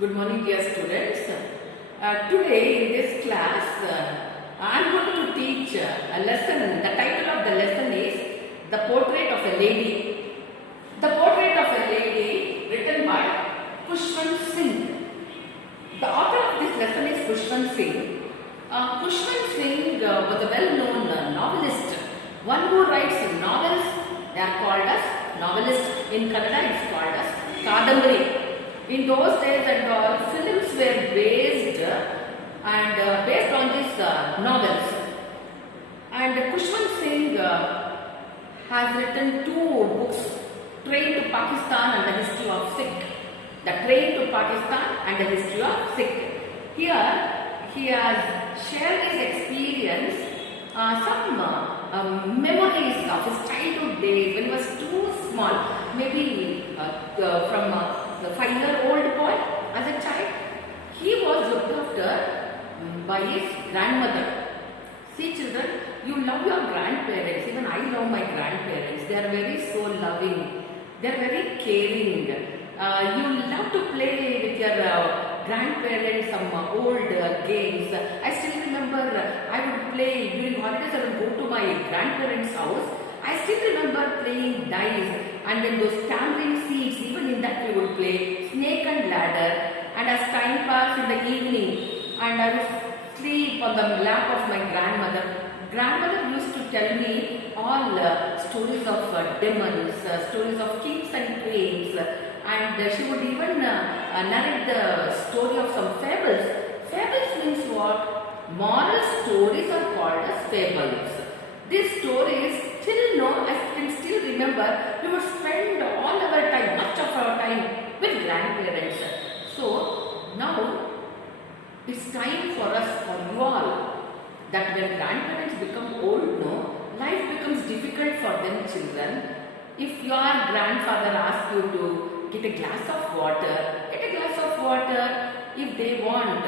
Good morning, dear students. Today in this class, I am going to teach a lesson. The title of the lesson is The Portrait of a Lady. The Portrait of a Lady, written by Khushwant Singh. The author of this lesson is Khushwant Singh. Khushwant Singh was a well-known novelist. One who writes novels, they are called as novelists. In Kannada, it is called as Kadambari. In those days and all, films were based on these novels. And Khushwant Singh has written two books, Train to Pakistan and the History of Sikh. The Train to Pakistan and the History of Sikh. Here, he has shared his experience, some memories of his childhood days when he was too small, maybe from the 5-year-old boy as a child. He was looked after by his grandmother. See children, you love your grandparents. Even I love my grandparents. They are very so loving. They are very caring. You love to play with your grandparents some old games. I still remember I would play during holidays. I would go to my grandparents' house. I still remember playing dice and then those tamarind seeds, even in that we would play snake and ladder. And as time passed in the evening and I would sleep on the lap of my grandmother. Grandmother used to tell me all stories of demons, stories of kings and queens, and she would even narrate the story of some fables. Fables means what? Moral stories are called as fables. These stories, till now, I can still remember, we would spend all our time, much of our time with grandparents. So, now, it's time for us, for you all, that when grandparents become old, no, life becomes difficult for them children. If your grandfather asks you to get a glass of water, get a glass of water. If they want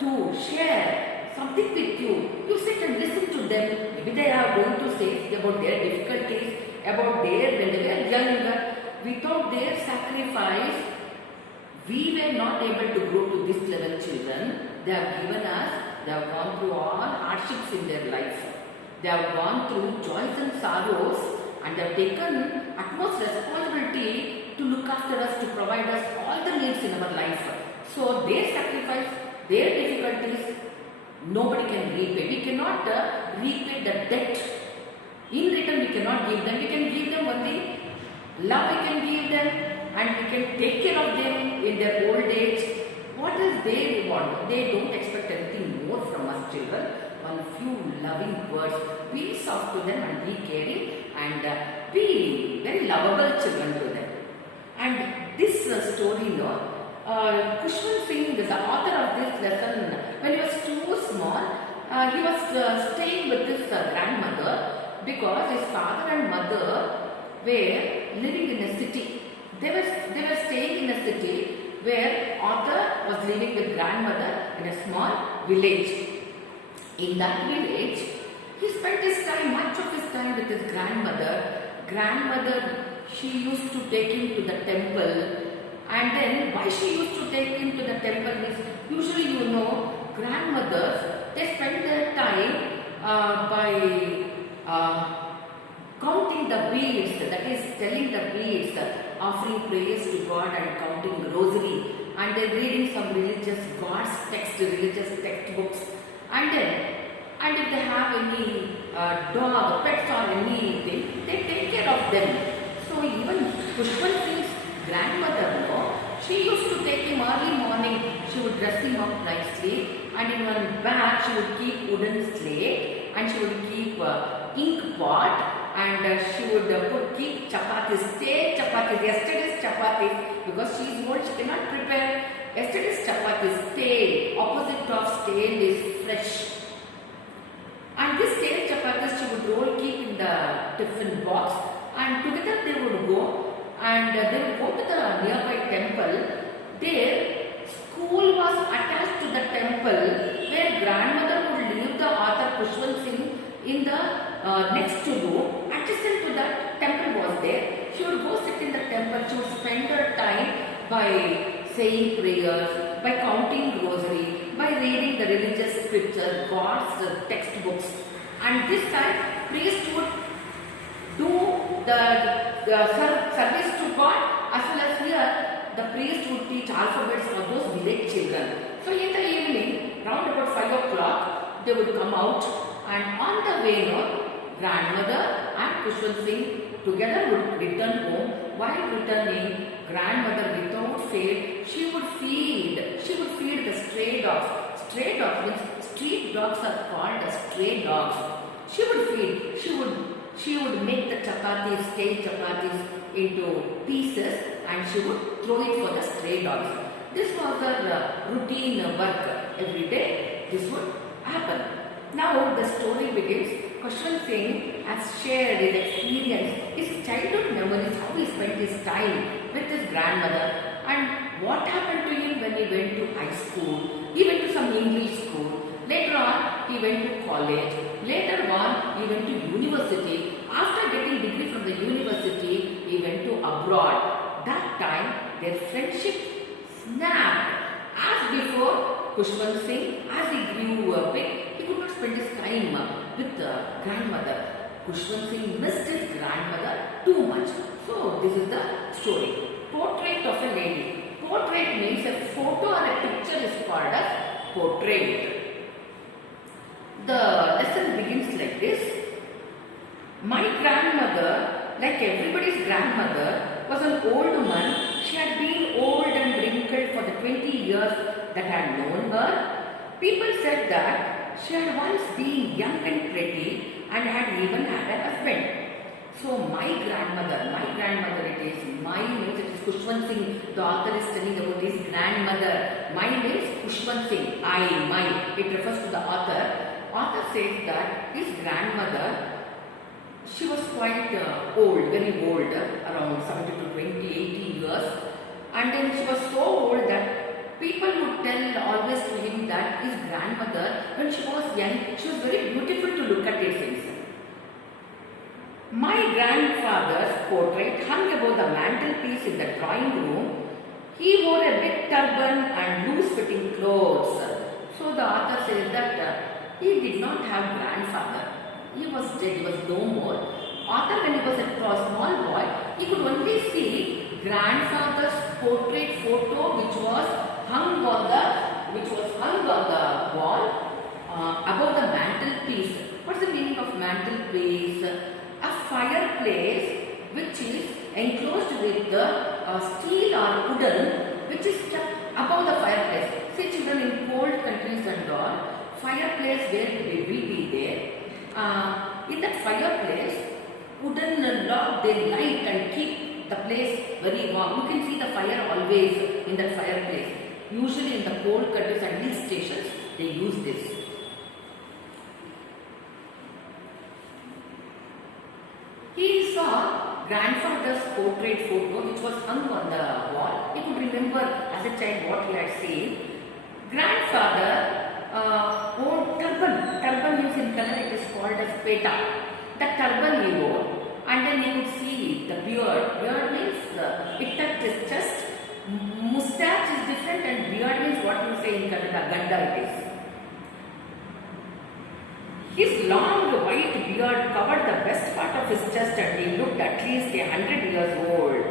to share something with you, you sit and listen to them. Maybe they are going to say about their difficulties, about their, when they were younger, without their sacrifice, we were not able to grow to this level children. They have given us, they have gone through all hardships in their life. They have gone through joys and sorrows and they have taken utmost responsibility to look after us, to provide us all the needs in our life. So their sacrifice, their difficulties, nobody can repay. We cannot repay the debt. In return, we cannot give them. We can give them only love we can give them and we can take care of them in their old age. What is they want? They don't expect anything more from us children. One few loving words. Be soft to them and be caring and be very lovable children to them. And this story, Khushwant Singh, the author of this lesson, when he was too small, he was staying with his grandmother because his father and mother were living in a city. They were staying in a city where author was living with grandmother in a small village. In that village, he spent his time, much of his time with his grandmother. Grandmother, she used to take him to the temple. And then why she used to take him to the temple is, usually grandmothers, they spend their time by counting the beads, that is telling the beads, offering prayers to God and counting rosary, and then reading some religious God's text, religious textbooks, and if they have any dog, pets or anything, they take care of them. So even Khushwant Singh's grandmother, she used to take him early morning. She would dress him up nicely, and in one bag she would keep wooden slate, and she would keep ink pot, and she would keep chapatis, stale chapatis, yesterday's chapatis, because she is old, she cannot prepare. Yesterday's chapatis, stale, opposite of stale is fresh. And this stale chapatis she would roll, keep in the tiffin box, and together they would go, and they would go to the nearby temple. There, school was attached to the temple, where grandmother would leave the author Khushwant Singh in the next room. Adjacent to that temple was there. She would go sit in the temple. She would spend her time by saying prayers, by counting rosary, by reading the religious scripture, God's textbooks. And this time, priest would do the service to God, as well as here the priest would teach alphabets for those village children. So in the evening, round about 5 o'clock, they would come out, and on the way grandmother and Khushwant Singh together would return home. While returning, grandmother without fail, she would feed the stray dogs. Stray dogs means street dogs are called as stray dogs. She would feed, she would make the chapatis, stale chapatis into pieces, and she would throw it for the stray dogs. This was her routine work every day. This would happen. Now the story begins. Khushwant Singh has shared his experience, his childhood memories, how he spent his time with his grandmother, and what happened to him when he went to high school. He went to some English school. Later on, he went to college. Later on, he went to university. After getting degree from the university, he went to abroad. That time, their friendship snapped. As before, Khushwant Singh, as he grew big, he could not spend his time with the grandmother. Khushwant Singh missed his grandmother too much. So, this is the story. Portrait of a lady. Portrait means a photo or a picture is called as portrait. The lesson begins like this. My grandmother, like everybody's grandmother, was an old woman. She had been old and wrinkled for the 20 years that had known her. People said that she had once been young and pretty and had even had a husband. So my grandmother it is. My means it is Khushwant Singh. The author is telling about his grandmother. My means Khushwant Singh. My. It refers to the author. Author says that his grandmother, she was quite old, very old, around 70 to 20, 80 years. And then she was so old that people would tell always to him that his grandmother, when she was young, she was very beautiful to look at, it seems. My grandfather's portrait hung above the mantelpiece in the drawing room. He wore a big turban and loose-fitting clothes. So the author says that he did not have grandfather. He was dead, he was no more. Author, when he was a small boy, he could only see grandfather's portrait photo which was hung on the wall above the mantelpiece. What's the meaning of mantelpiece? A fireplace which is enclosed with the steel or wooden, which is kept above the fireplace. See, children, in cold countries and all, fireplace where they will be there. In that fireplace, wooden log they light and keep the place very warm. You can see the fire always in that fireplace. Usually in the cold countries and hill stations, they use this. He saw grandfather's portrait photo which was hung on the wall. He could remember as a child what he had seen. Grandfather wore turban. Turban means in Kannada it is called as peta. The turban he wore, and then you could see the beard. Beard means it touched his chest. Mustache is different, and beard means what you say in Kannada, ganda it is. His long white beard covered the best part of his chest, and he looked at least 100 years old.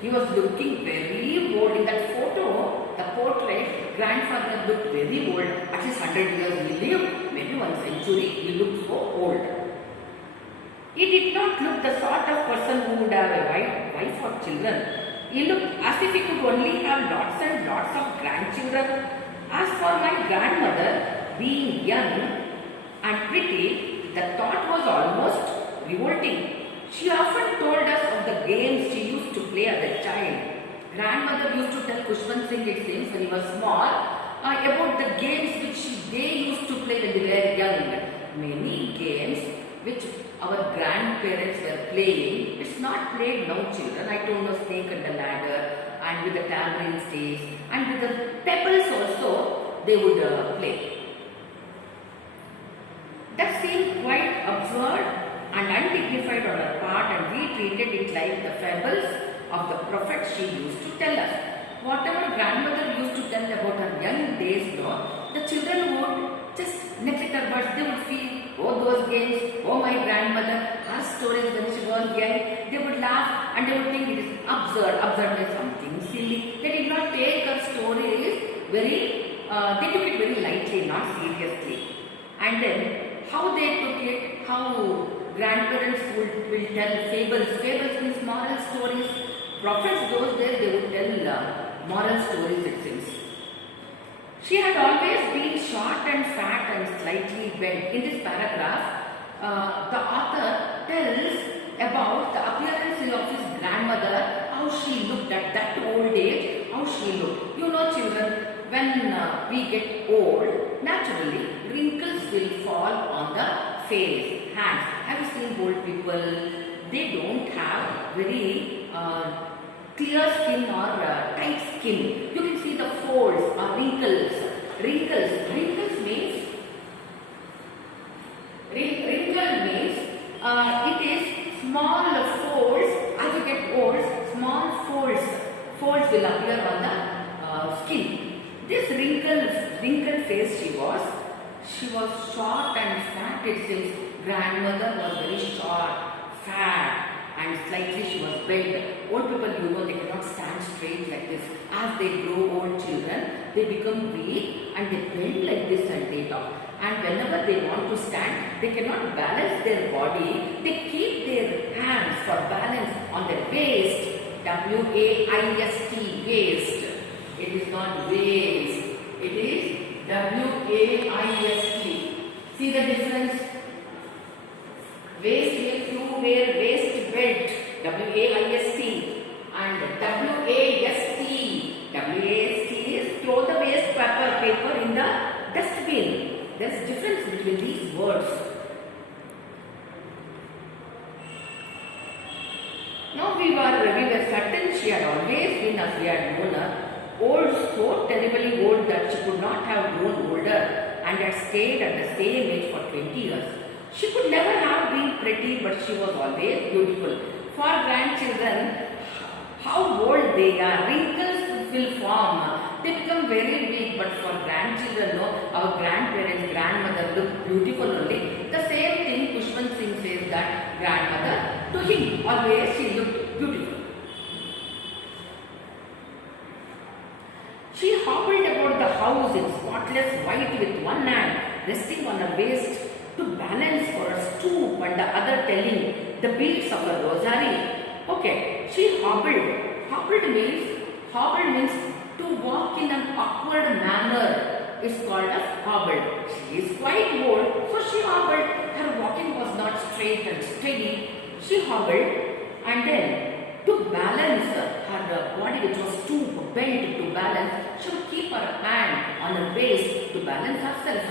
He was looking very old in that photo. The portrait, grandfather looked very old. At least 100 years he lived, maybe 1 century. He looked so old. He did not look the sort of person who would have a wife or children. He looked as if he could only have lots and lots of grandchildren. As for my grandmother, being young and pretty, the thought was almost revolting. She often told us of the games she used to play as a child. Grandmother used to tell Khushwant Singh, it seems, when he was small, about the games which they used to play when they were young. Many games which our grandparents were playing, it's not played now, children. I told you, snake and the ladder, and with the tambourine sticks, and with the pebbles also they would play. That seemed quite absurd and undignified on her part, and we treated it like the fables of the prophet she used to tell us. whatever grandmother used to tell about her young days, no, the children would just neglect her words. They would feel, oh, those games, oh, my grandmother, her stories when she was young. They would laugh and they would think it is absurd. Absurd means something silly. They did not take her stories they took it very lightly, not seriously. And then how they took it, how grandparents will tell fables. Fables means moral stories. Prophets those days, they would tell moral stories, it seems. She had always been short and fat and slightly bent. In this paragraph, the author tells about the appearance of his grandmother, how she looked at that old age, how she looked. You know, children, when we get old, naturally wrinkles will fall on the face, hands. Have you seen old people? They don't have very clear skin or tight skin. You can see the folds or wrinkles. Wrinkle means it is small folds. As you get old, small folds will appear on the skin. This wrinkled face she was short and fat. It seems grandmother was very short, fat, and slightly she was bent. Old people, you know, they cannot stand straight like this. As they grow old, children, they become weak and they bend like this and they talk. And whenever they want to stand, they cannot balance their body. They keep their hands for balance on their waist. W-A-I-S-T, waist. It is not waist. It is W-A-I-S-T. See the difference? Waist means you wear waist belt. W-A-I-S-T. And W-A-S-T. W-A-S-T is throw the waste paper in the dustbin. There is difference between these words. Now we were certain she had always been, as we had known her, old, so terribly old that she could not have grown older and had stayed at the same age for 20 years. She could never have been pretty, but she was always beautiful. For grandchildren, how old they are, wrinkles will form. They become very weak, but for grandchildren, no, our grandparents, grandmother look beautiful only. The same thing Khushwant Singh says that grandmother, to him, always she looked beautiful. She hobbled about the house in spotless white with one hand resting on her waist to balance for a stoop and the other telling the beats of a rosary. Okay, she hobbled. Hobbled means to walk in an awkward manner is called as hobbled. She is quite old, so she hobbled. Her walking was not straight and steady. She hobbled, and then to balance her body, which was too bent to balance, she would keep her hand on her waist to balance herself.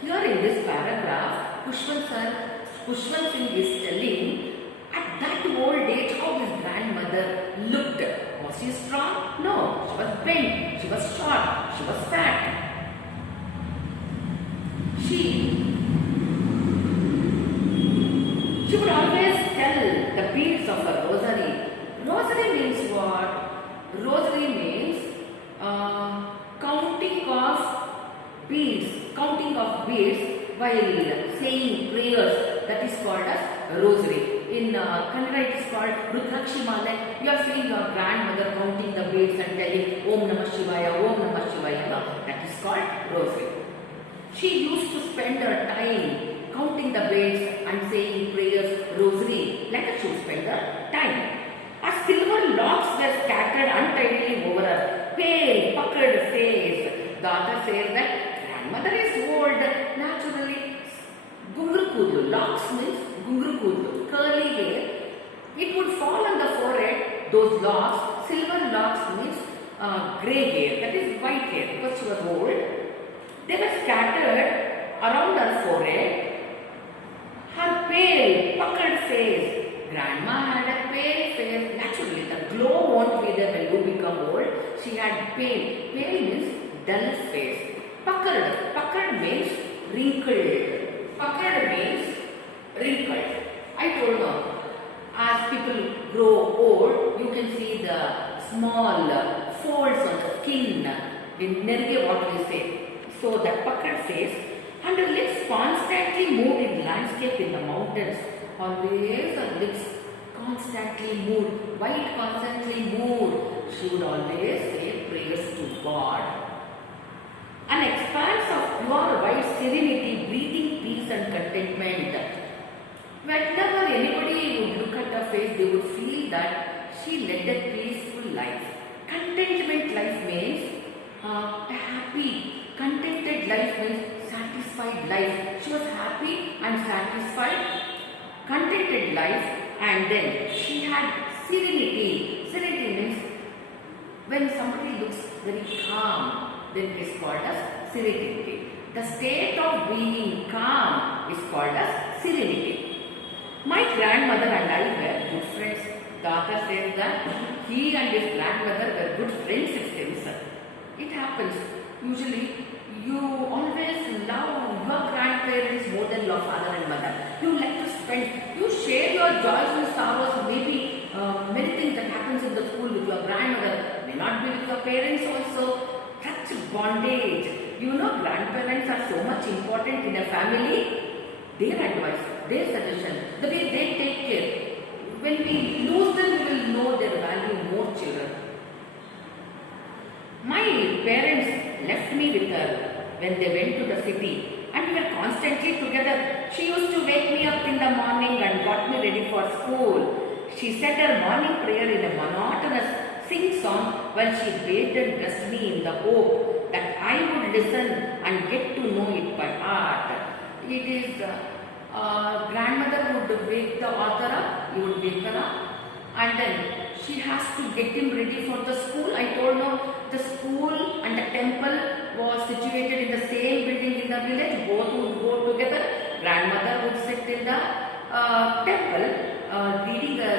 Here in this paragraph, Khushwant Singh is telling at that old age how his grandmother looked. Was she strong? No. She was bent. She was short. She was fat. She would always tell the beads of her rosary. Rosary means what? Rosary means counting of beads while saying prayers. That is called as rosary. In Kannada it is called Rudrakshimala. You are seeing your grandmother counting the beads and telling Om Namah Shivaya, Om Namah Shivaya. That is called rosary. She used to spend her time counting the beads and saying prayers, rosary, like that she would spend her time. Her silver locks were scattered untidily over her pale, puckered face. The author says that grandmother is old, naturally. Gungru kudlu, locks means gungru kudlu, curly hair. It would fall on the forehead, those locks. Silver locks means grey hair, that is white hair, because she was old. They were scattered around her forehead. Her pale, puckered face. Grandma had a pale face. Naturally, the glow won't be there when you become old. She had pale. Pale means dull face. Puckered. Puckered means wrinkled. Puckered means wrinkled. I told her, as people grow old, you can see the small folds on skin, in nerge what we say. So that puckered face, and her lips constantly moved in landscape in the mountains. Always her lips constantly moved. Why it constantly moved? She would always say prayers to God. An expanse of pure white serenity, breathing peace and contentment. Whenever anybody would look at her face, they would feel that she led a peaceful life. Contentment life means a happy, contented life means satisfied life. She was happy and satisfied, contented life, and then she had serenity. Serenity means when somebody looks very calm, then it is called as serenity. The state of being calm is called as serenity. My grandmother and I were good friends. The author says that he and his grandmother were good friends, it seems. It happens. Usually, you always love your grandparents more than your father and mother. You like to spend, you share your joys and sorrows, maybe many things that happens in the school with your grandmother, may not be with your parents also. Such bondage. You know, grandparents are so much important in a family. Their advice, their suggestion, the way they take care. When we lose them, we will know their value more, children. My parents left me with her when they went to the city, and we were constantly together. She used to wake me up in the morning and got me ready for school. She said her morning prayer in a monotonous sing-song while she bathed and dressed me in the hope that I would listen and get to know it by heart. It is grandmother would wake the author up, you would wake her up, and then she has to get him ready for the school. I told her the school and the temple was situated in the same building in the village. Both would go together. Grandmother would sit in the temple reading the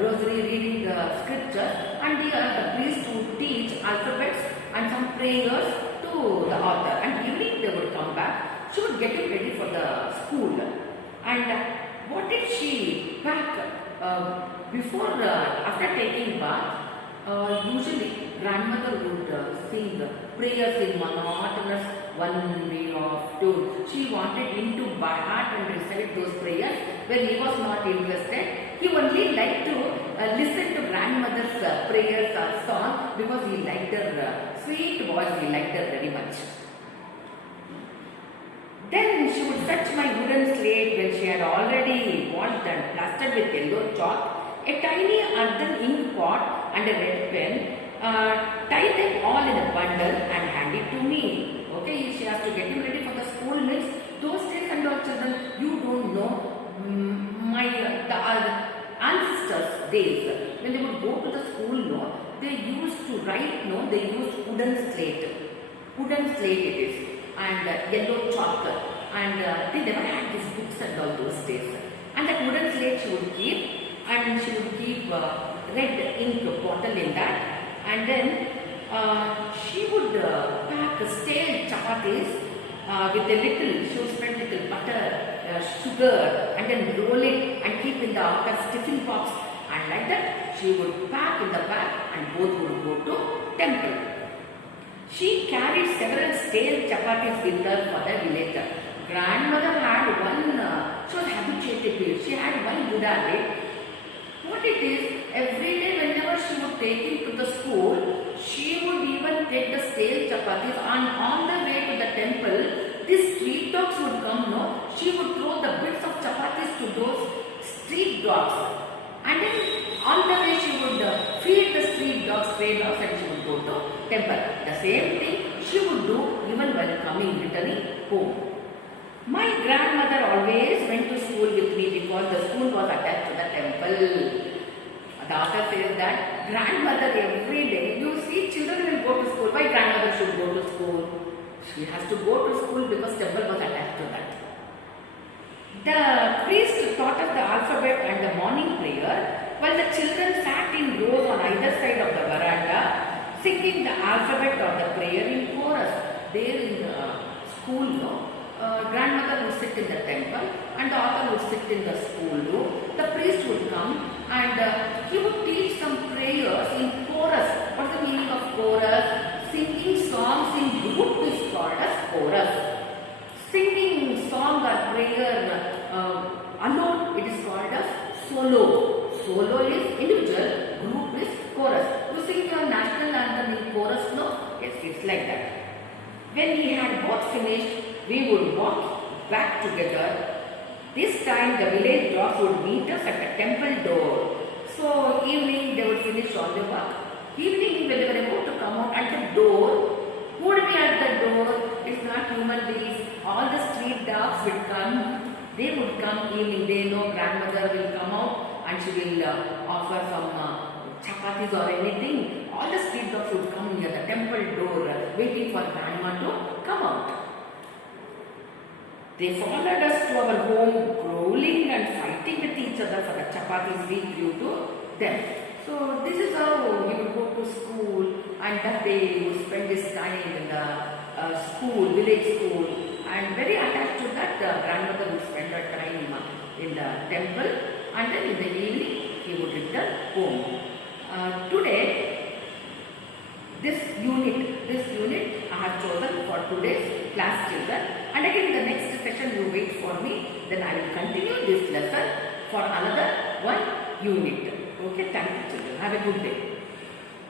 rosary, reading the scripture, and the priest would teach alphabets and some prayers to the author. And evening they would come back. She would get him ready for the school. And what did she pack? After taking bath, usually grandmother would sing prayers in monotonous one way of tune. She wanted him to by heart and recite those prayers. When he was not interested, he only liked to listen to grandmother's prayers or song because he liked her sweet voice, he liked her very much. Then she would fetch my wooden slate when she had already washed and plastered with yellow chalk, a tiny earthen ink pot and a red pen, tie them all in a bundle and hand it to me. Okay, she has to get him ready for the school meals. Those days and all children, you don't know the ancestors' days. When they would go to the school, no, they used to write, no, they used wooden slate. Wooden slate it is. And yellow chalk, and they never had these books and all those days. And that wooden slate she would keep, and she would keep red ink bottle in that, and then she would pack stale chapatis with a little, she would spread little butter, sugar, and then roll it and keep in the outer tiffin box, and like that she would pack in the bag, and both would go to temple. She carried several stale chapatis with her for the village. Grandmother had one, she was habituated to it. She had one Buddha habit. What it is, every day whenever she would take him to the school, she would even take the stale chapatis, and on the way to the temple, these street dogs would come, no? She would throw the bits of chapatis to those street dogs. And then on the way she would feed the street dogs, stray dogs, and she would go to temple. The same thing she would do even while returning home. My grandmother always went to school with me because the school was attached to the temple. The author says that grandmother every day, you see children will go to school. Why grandmother should go to school? She has to go to school because temple was attached to that. The priest taught us the alphabet and the morning prayer, while the children sat in rows on either side of the veranda, singing the alphabet or the prayer in chorus. There in the school, no? Grandmother would sit in the temple and the author would sit in the school room. The priest would come and he would teach some prayers in chorus. What's the meaning of chorus? chorus. Singing song or prayer alone, it is called as solo. Solo is individual, group is chorus. You sing your national anthem in chorus, no? Yes, it's like that. When we had both finished, we would walk back together. This time the village dogs would meet us at the temple door. So evening they would finish all the work. Evening when they were about to come out at the door, who would be at the door? It's not human beings. All the street dogs would come. They would come evening. They know grandmother will come out and she will offer some chapatis or anything. All the street dogs would come near the temple door waiting for grandma to come out. They followed us to our home, growling and fighting with each other for the chapatis we grew to them. So this is how we would go to school, and that day we would spend this time in the school, village school, and very attached to that grandmother would spend her time in the temple, and then in the evening he would return home. Today this unit I have chosen for today's class children, and again the next session you wait for me, then I will continue this lesson for another one unit. Okay, thank you children. Have a good day.